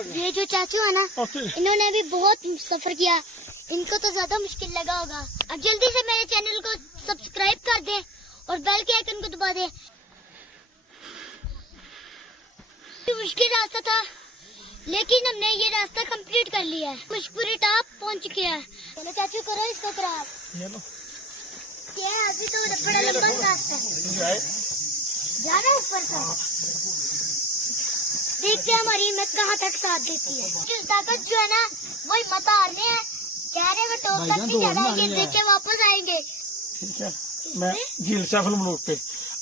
ये जो चाचू है ना, इन्होंने भी बहुत सफर किया, इनको तो ज्यादा मुश्किल लगा होगा। अब जल्दी से मेरे चैनल को सब्सक्राइब कर दे और बेल के आइकन को दबा दे। मुश्किल रास्ता था लेकिन हमने ये रास्ता कंप्लीट कर लिया है। मुशकपुरी टॉप पहुंच चुके हैं। चलो चाचू करो इसको क्रॉस। क्या अभी तो बड़ा लंबा रास्ता है, जाना ऊपर तक। देखते हैं हमारी हिम्मत कहाँ तक साथ देती है। जो ताकत जो है ना वो हिम्मत हारने हैं, कह रहे वो टॉप तक नहीं चढ़ाएंगे, देखे वापस आएंगे। ठीक है, मैं झील से फिल्म पे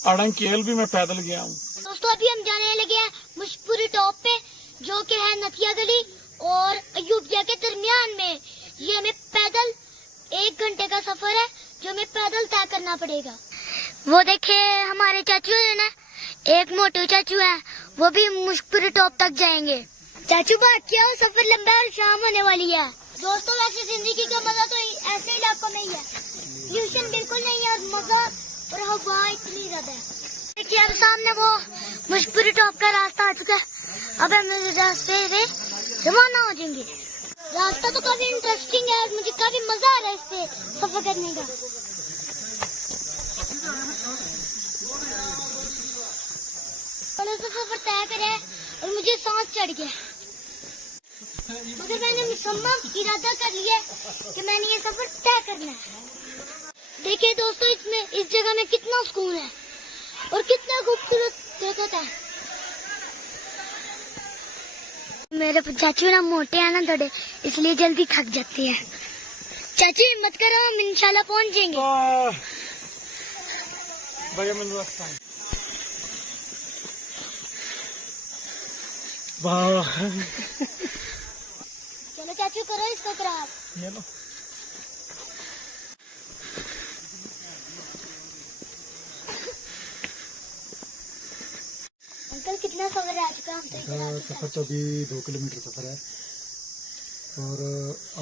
अड़ंग केल भी मैं पैदल गया हूँ। दोस्तों अभी हम जाने लगे हैं मुशकपुरी टॉप पे, जो कि है नथिया गली और अयूबिया के दरमियान में। ये हमें पैदल 1 घंटे का सफर है जो हमें पैदल तय करना पड़ेगा। वो देखे हमारे चाचू है ना, एक मोटू चाचू है, वो भी मुशकपुरी टॉप तक जाएंगे। चाचू बात क्या हो, सफर लंबा है और शाम होने वाली है। दोस्तों वैसे जिंदगी का मजा तो ऐसे इलाकों में ही है, पोल्यूशन बिल्कुल नहीं है और मजा और हवा इतनी ज्यादा है। देखिए अब सामने वो मुशकपुरी टॉप का रास्ता आ चुका है। अब हम रास्ते पे रवाना हो जाएंगे। रास्ता तो काफी इंटरेस्टिंग है, मुझे काफी मजा आ रहा है इस पे सफर करने का। पहले तो सफर तय करे और मुझे सांस चढ़ गया, मगर मैंने मुसम्मम इरादा कर लिया कि मैंने ये सफर तय करना है। देखिए दोस्तों इसमें इस जगह में कितना सुकून है और कितना खूबसूरत देखता है। मेरे चाचू ना मोटे हैं ना थोड़े, इसलिए जल्दी थक जाते हैं। चाचू हिम्मत करो, हम इंशाल्लाह पहुंच जाएंगे। चलो चाचू करो इसको क्रॉस। अंकल कितना सफर है आज का? सफर तो अभी 2 किलोमीटर सफर है और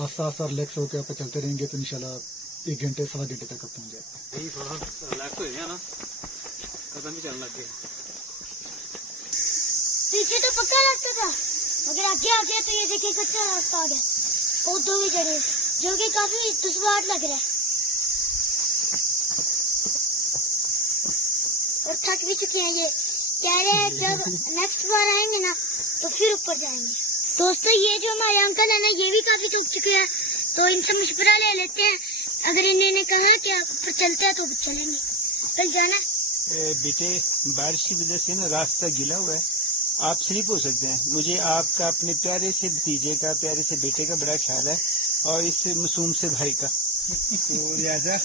आस्ता आस्ता रिलैक्स होकर आप चलते रहेंगे तो इंशाल्लाह 1 घंटे 1.25 घंटे तक आप पहुंच जाएगा। थोड़ा रिलैक्स हो गया ना, कदम भी चलने लग गया। पीछे तो पक्का रास्ता था मगर आगे आ गया तो ये देखिए कच्चा रास्ता आ गया, पौधों भी चढ़े, जो कि काफी दुश्वार लग रहा है और थक भी चुके हैं। ये कह रहे हैं जब नेक्स्ट बार आएंगे ना तो फिर ऊपर जाएंगे। दोस्तों ये जो हमारे अंकल है ना, ये भी काफी थक चुके हैं, तो इनसे मशवरा ले लेते हैं। अगर इन्होंने कहा कि आप ऊपर चलते हैं तो चलेंगे। कल जाना बेटे, बारिश की वजह से ना रास्ता गीला हुआ है, आप स्लिप हो सकते हैं। मुझे आपका अपने प्यारे से भतीजे का, प्यारे से बेटे का बड़ा ख्याल है और इस मासूम से भाई का, तो लिहाजा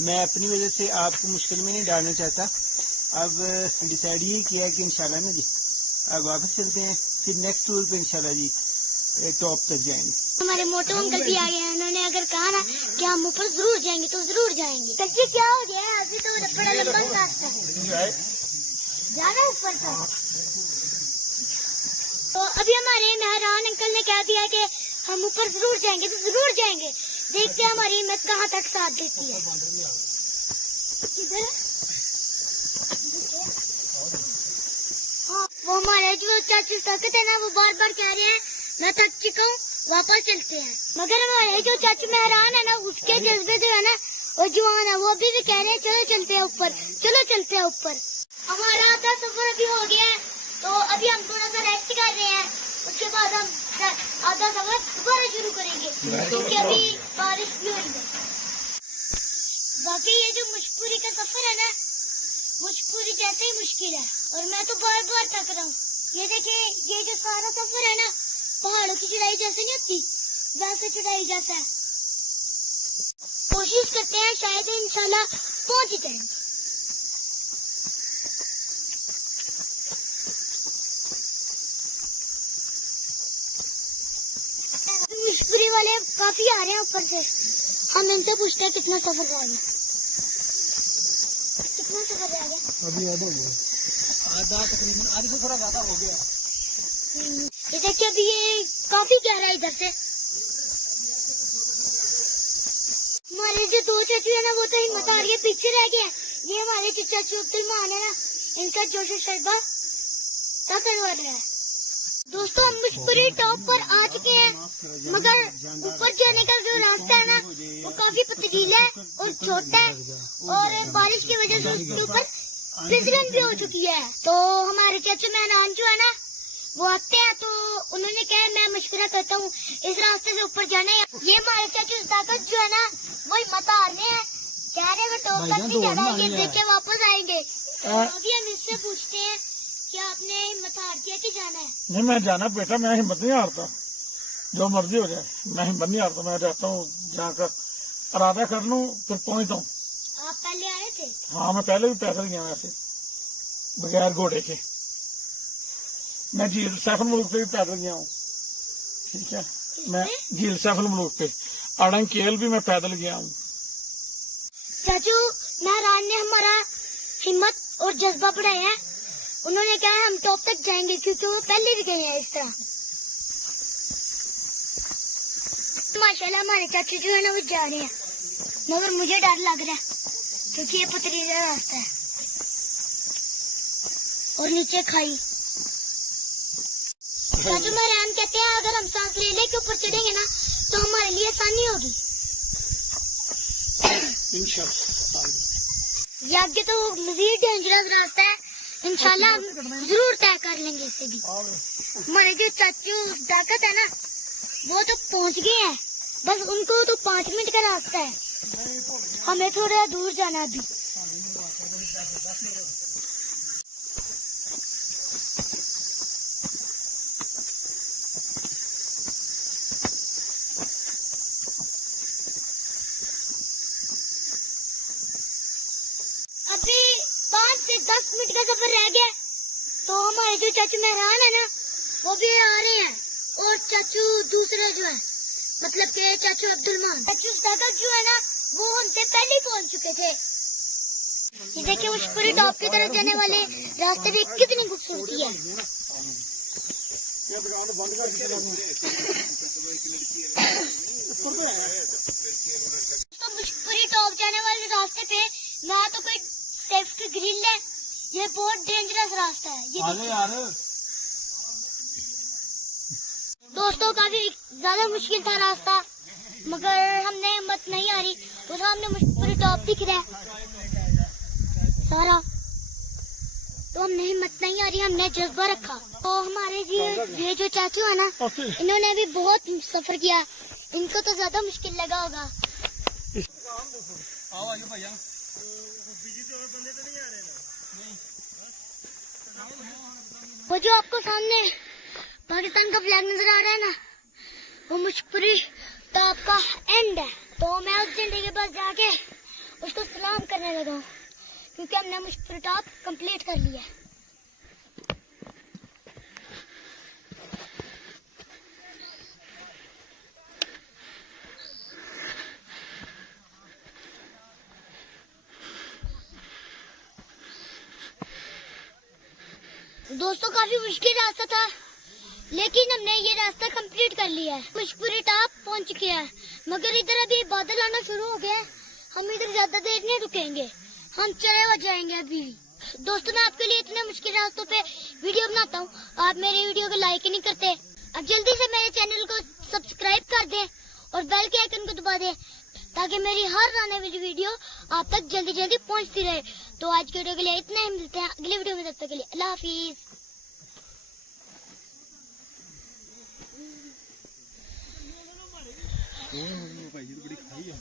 मैं अपनी वजह से आपको मुश्किल में नहीं डालना चाहता। अब डिसाइड ये किया है कि इंशाल्लाह ना जी अब वापस चलते हैं, फिर नेक्स्ट टूर पे इंशाल्लाह जी टॉप तक जाएंगे। हमारे मोटे अंकल भी आ गए हैं, उन्होंने अगर कहा ना कि हम ऊपर जरूर जाएंगे तो जरूर जाएंगे। कच्चे क्या हो गया है, अभी तो बड़ा लंबा रास्ता है, जाना ऊपर तक। तो अभी हमारे मेहरान अंकल ने कह दिया कि हम ऊपर जरूर जाएंगे तो जरूर जाएंगे। देखते हैं हमारी हिम्मत कहाँ तक साथ देती है। हाँ, वो हमारे जो चाचू ताकत है ना, वो बार बार कह रहे हैं मैं थक चुका हूँ, वापस चलते हैं। मगर हमारे जो चाचू मेहरान है ना, उसके जज्बे जो है ना वो जवान है, वो अभी भी कह रहे हैं चलो चलते हैं ऊपर, चलो चलते हैं ऊपर। हमारा आधा सफर अभी हो गया है तो अभी हम थोड़ा सा रेस्ट कर रहे हैं, उसके बाद हम आधा सफर दोबारा शुरू करेंगे क्योंकि अभी बारिश भी हो रही है। बाकी ये जो मुशकपुरी का सफर है ना, मुशकपुरी जैसे ही मुश्किल है और मैं तो बार बार थक रहा हूँ। ये देखिए ये जो सारा सफर है ना, पहाड़ों की चढ़ाई जैसे नहीं होती वैसे चढ़ाई जैसा है। कोशिश करते हैं शायद इंशाल्लाह पहुंच ही जाएंगे। मुशकपुरी वाले काफी आ रहे हैं ऊपर से, हम इनसे पूछते हैं कितना सफर रह गया, कितना सफर रह गया। अभी आधा हो गया, आधा तकरीबन आधे से थोड़ा ज्यादा हो गया। ये देखिए अभी ये काफी गहरा है इधर से। हमारे जो 2 चाचू है ना वो तो हिम्मत हार के पीछे रह गए। ये हमारे जो चाचू अब्दुल मान है ना, इनका जोश शरबा ताकतवर है। दोस्तों हम मुशपुरी टॉप पर आ चुके हैं, मगर ऊपर जाने का जो रास्ता है ना वो काफी पथरीला है और छोटा है, और बारिश की वजह से उसके ऊपर फिसलन भी हो चुकी है। तो हमारे चाचा मेहमान जो है ना वो आते हैं, तो उन्होंने कहा मैं मशवरा करता हूँ इस रास्ते से ऊपर जाना है। ये हमारे चाचू ताकत जो है ना वो हिम्मत हार रहे हैं, कह रहे हैं टॉप तक नहीं जाना, ये देखे वापस आएंगे। तो अभी हम इससे पूछते हैं कि आपने हिम्मत हार दिया कि जाना है? नहीं, मैं जाना बेटा, मैं हिम्मत नहीं हारता, जो मर्जी हो जाए, मैं हिम्मत नहीं हारता। मैं जाता हूँ, जाकर इरादा कर लूँ फिर पहुँचता हूँ। आप पहले आए थे? हाँ, मैं पहले भी पैदल गया वैसे, बगैर घोड़े के। मैं झील सैफल मुल्क पे भी पैदल गया हूँ, ठीक है। मैं झील सैफल मुल्क पे अड़ंग केल भी मैं पैदल गया हूँ। चाचू मेहरान ने हमारा हिम्मत और जज्बा बढ़ाया है। उन्होंने कहा हम टॉप तक जाएंगे, क्योंकि वो पहले भी गए हैं इस तरह। माशाल्लाह हमारे चाचू जो है ना वो जा रहे हैं, मगर मुझे डर लग रहा है क्योंकि ये पथरीला रास्ता है और नीचे खाई। चाचू मेहरान कहते हैं अगर हम सांस ले ले के ऊपर चढ़ेंगे ना तो हमारे लिए आसानी होगी। ये आगे तो मजीद डेंजरस रास्ता है, इंशाल्लाह हम जरूर तय कर लेंगे इसे भी। हमारे जो चाचू ताकत है ना वो तो पहुंच गए हैं, बस उनको तो 5 मिनट का रास्ता है, हमें थोड़ा दूर जाना अभी। अभी 5 से 10 मिनट का सफर रह गया, तो हमारे जो चाचू मेहरान है ना वो भी आ रहे हैं, और चाचू दूसरे जो है मतलब के चाचू अब्दुलमान, चाचू ताकत जो है ना वो उनसे पहले पहुंच चुके थे। ये देखिए मुशपुरी टॉप की तरफ जाने वाले रास्ते में कितनी खूबसूरती है। तो मुशपुरी टॉप जाने वाले रास्ते पे ना तो कोई सेफ्टी ग्रिल है, ये बहुत डेंजरस रास्ता है। ये दोस्तों काफी ज्यादा मुश्किल था रास्ता, मगर हमने हिम्मत नहीं हारी। वो सामने मुशपुरी टॉप दिख रहा है सारा, तो हमने हिम्मत नहीं हारी, हमने जज्बा रखा। तो हमारे जी ये जो चाचू है ना इन्होंने भी बहुत सफर किया, इनको तो ज्यादा मुश्किल लगा होगा। वो जो आपको सामने पाकिस्तान का फ्लैग नजर आ रहा है ना वो मुशपुरी टॉप का एंड है। तो मैं उस झंडे के पास जाके उसको सलाम करने लगा हूँ, क्योंकि हमने मुशपुरी टॉप कंप्लीट कर लिया। दोस्तों काफी मुश्किल रास्ता था, लेकिन हमने ये रास्ता कंप्लीट कर लिया है। मुशपुरी टॉप पहुंच चुके हैं, मगर इधर अभी बादल आना शुरू हो गया है, हम इधर ज्यादा देर नहीं रुकेंगे, हम चले हुए जाएंगे अभी। दोस्तों मैं आपके लिए इतने मुश्किल रास्तों पे वीडियो बनाता हूँ, आप मेरे वीडियो को लाइक ही नहीं करते। अब जल्दी से मेरे चैनल को सब्सक्राइब कर दें और बेल के आइकन को दबा दें, ताकि मेरी हर आने वाली वीडियो आप तक जल्दी जल्दी पहुंचती रहे। तो आज की वीडियो के लिए इतना ही, मिलते हैं अगली वीडियो में, तब तक के लिए अल्लाह हाफिज। भाई ये तो बड़ी खाई है।